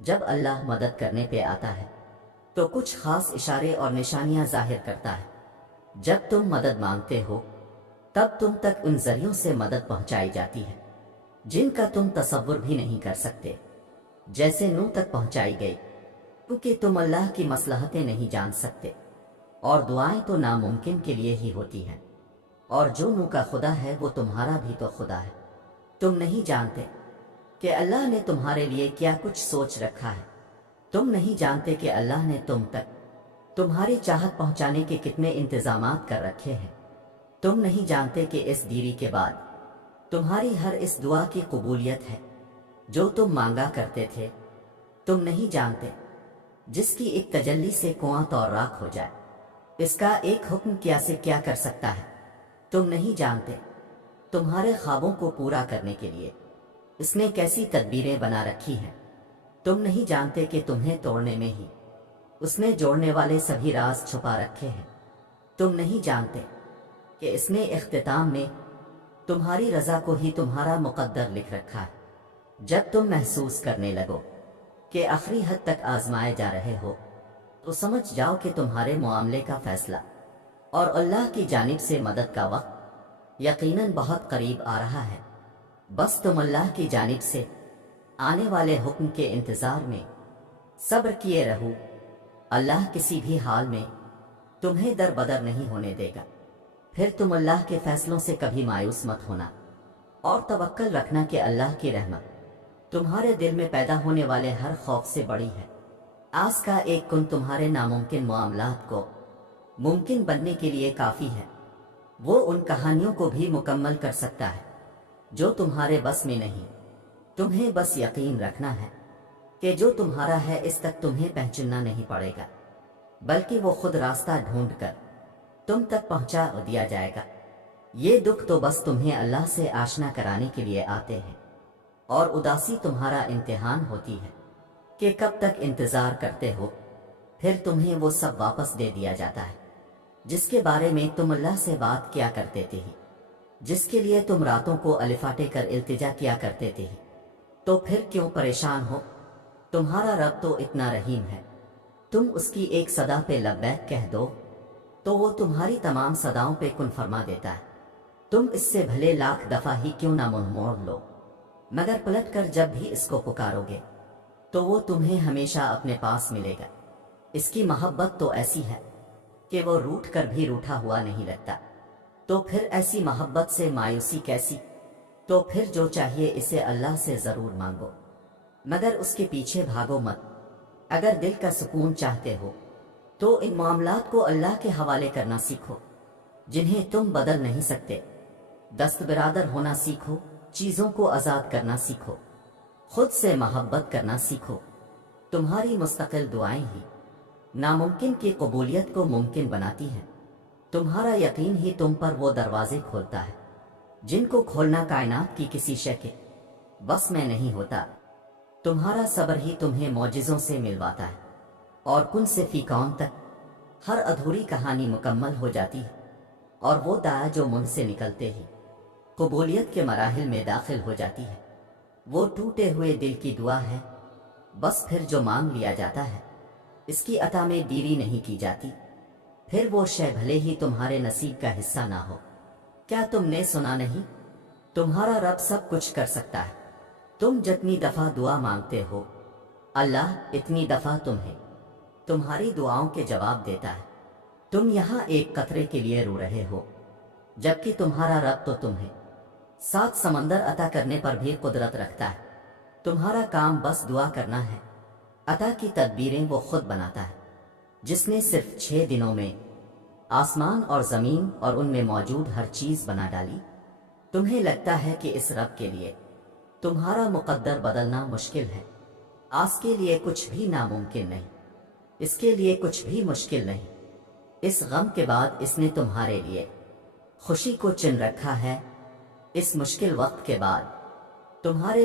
جب اللہ مدد کرنے پہ آتا ہے تو کچھ خاص اشارے اور نشانیاں ظاہر کرتا ہے۔ جب تم مدد مانگتے ہو تب تم تک ان ذریعوں سے مدد پہنچائی جاتی ہے جن کا تم تصور بھی نہیں کر سکتے، جیسے نوح تک پہنچائی گئی، کیونکہ تم اللہ کی مصلحتیں نہیں جان سکتے، اور دعائیں تو ناممکن کے لیے ہی ہوتی ہیں، اور جو نوح کا خدا ہے وہ تمہارا بھی تو خدا ہے۔ تم نہیں جانتے کہ اللہ نے تمہارے لیے کیا کچھ سوچ رکھا ہے، تم نہیں جانتے کہ اللہ نے تم تک تمہاری چاہت پہنچانے کے کتنے انتظامات کر رکھے ہیں، تم نہیں جانتے کہ اس دیری کے بعد تمہاری ہر اس دعا کی قبولیت ہے جو تم مانگا کرتے تھے، تم نہیں جانتے جس کی ایک تجلی سے کنواں تو راکھ ہو جائے، اس کا ایک حکم کیا سے کیا کر سکتا ہے، تم نہیں جانتے تمہارے خوابوں کو پورا کرنے کے لیے اس نے کیسی تدبیریں بنا رکھی ہیں، تم نہیں جانتے کہ تمہیں توڑنے میں ہی اس نے جوڑنے والے سبھی راز چھپا رکھے ہیں، تم نہیں جانتے کہ اس نے اختتام میں تمہاری رضا کو ہی تمہارا مقدر لکھ رکھا ہے۔ جب تم محسوس کرنے لگو کہ آخری حد تک آزمائے جا رہے ہو تو سمجھ جاؤ کہ تمہارے معاملے کا فیصلہ اور اللہ کی جانب سے مدد کا وقت یقیناً بہت قریب آ رہا ہے، بس تم اللہ کی جانب سے آنے والے حکم کے انتظار میں صبر کیے رہو۔ اللہ کسی بھی حال میں تمہیں در بدر نہیں ہونے دے گا۔ پھر تم اللہ کے فیصلوں سے کبھی مایوس مت ہونا اور توکل رکھنا کہ اللہ کی رحمت تمہارے دل میں پیدا ہونے والے ہر خوف سے بڑی ہے۔ آس کا ایک کن تمہارے ناممکن معاملات کو ممکن بننے کے لیے کافی ہے، وہ ان کہانیوں کو بھی مکمل کر سکتا ہے جو تمہارے بس میں نہیں، تمہیں بس یقین رکھنا ہے کہ جو تمہارا ہے اس تک تمہیں پہنچنا نہیں پڑے گا، بلکہ وہ خود راستہ ڈھونڈ کر تم تک پہنچا دیا جائے گا۔ یہ دکھ تو بس تمہیں اللہ سے آشنا کرانے کے لیے آتے ہیں، اور اداسی تمہارا امتحان ہوتی ہے کہ کب تک انتظار کرتے ہو، پھر تمہیں وہ سب واپس دے دیا جاتا ہے جس کے بارے میں تم اللہ سے بات کیا کرتے تھے، جس کے لیے تم راتوں کو الفاٹے کر التجا کیا کرتے تھے، تو پھر کیوں پریشان ہو؟ تمہارا رب تو اتنا رحیم ہے، تم اس کی ایک صدا پہ لبیک کہہ دو تو وہ تمہاری تمام صداؤں پہ کن فرما دیتا ہے۔ تم اس سے بھلے لاکھ دفعہ ہی کیوں نہ منہ موڑ لو، مگر پلٹ کر جب بھی اس کو پکارو گے تو وہ تمہیں ہمیشہ اپنے پاس ملے گا۔ اس کی محبت تو ایسی ہے کہ وہ روٹھ کر بھی روٹھا ہوا نہیں لگتا، تو پھر ایسی محبت سے مایوسی کیسی؟ تو پھر جو چاہیے اسے اللہ سے ضرور مانگو، مگر اس کے پیچھے بھاگو مت۔ اگر دل کا سکون چاہتے ہو تو ان معاملات کو اللہ کے حوالے کرنا سیکھو جنہیں تم بدل نہیں سکتے، دست برادر ہونا سیکھو، چیزوں کو آزاد کرنا سیکھو، خود سے محبت کرنا سیکھو۔ تمہاری مستقل دعائیں ہی ناممکن کی قبولیت کو ممکن بناتی ہیں، تمہارا یقین ہی تم پر وہ دروازے کھولتا ہے جن کو کھولنا کائنات کی کسی شے کے بس میں نہیں ہوتا۔ تمہارا صبر ہی تمہیں معجزوں سے ملواتا ہے، اور کن سے فی کون تک ہر ادھوری کہانی مکمل ہو جاتی ہے، اور وہ دعا جو منہ سے نکلتے ہی قبولیت کے مراحل میں داخل ہو جاتی ہے، وہ ٹوٹے ہوئے دل کی دعا ہے۔ بس پھر جو مانگ لیا جاتا ہے اس کی عطا میں دیری نہیں کی جاتی، پھر وہ شے بھلے ہی تمہارے نصیب کا حصہ نہ ہو۔ کیا تم نے سنا نہیں؟ تمہارا رب سب کچھ کر سکتا ہے، تم جتنی دفعہ دعا مانگتے ہو اللہ اتنی دفعہ تمہیں تمہاری دعاؤں کے جواب دیتا ہے۔ تم یہاں ایک قطرے کے لیے رو رہے ہو، جبکہ تمہارا رب تو تمہیں 7 سمندر عطا کرنے پر بھی قدرت رکھتا ہے۔ تمہارا کام بس دعا کرنا ہے، عطا کی تدبیریں وہ خود بناتا ہے جس نے صرف 6 دنوں میں آسمان اور زمین اور ان میں موجود ہر چیز بنا ڈالی۔ تمہیں لگتا ہے کہ اس رب کے لیے تمہارا مقدر بدلنا مشکل ہے، آس کے لیے کچھ بھی ناممکن نہیں، اس کے لیے کچھ بھی مشکل نہیں۔ اس غم کے بعد اس نے تمہارے لیے خوشی کو چن رکھا ہے، اس مشکل وقت کے بعد تمہارے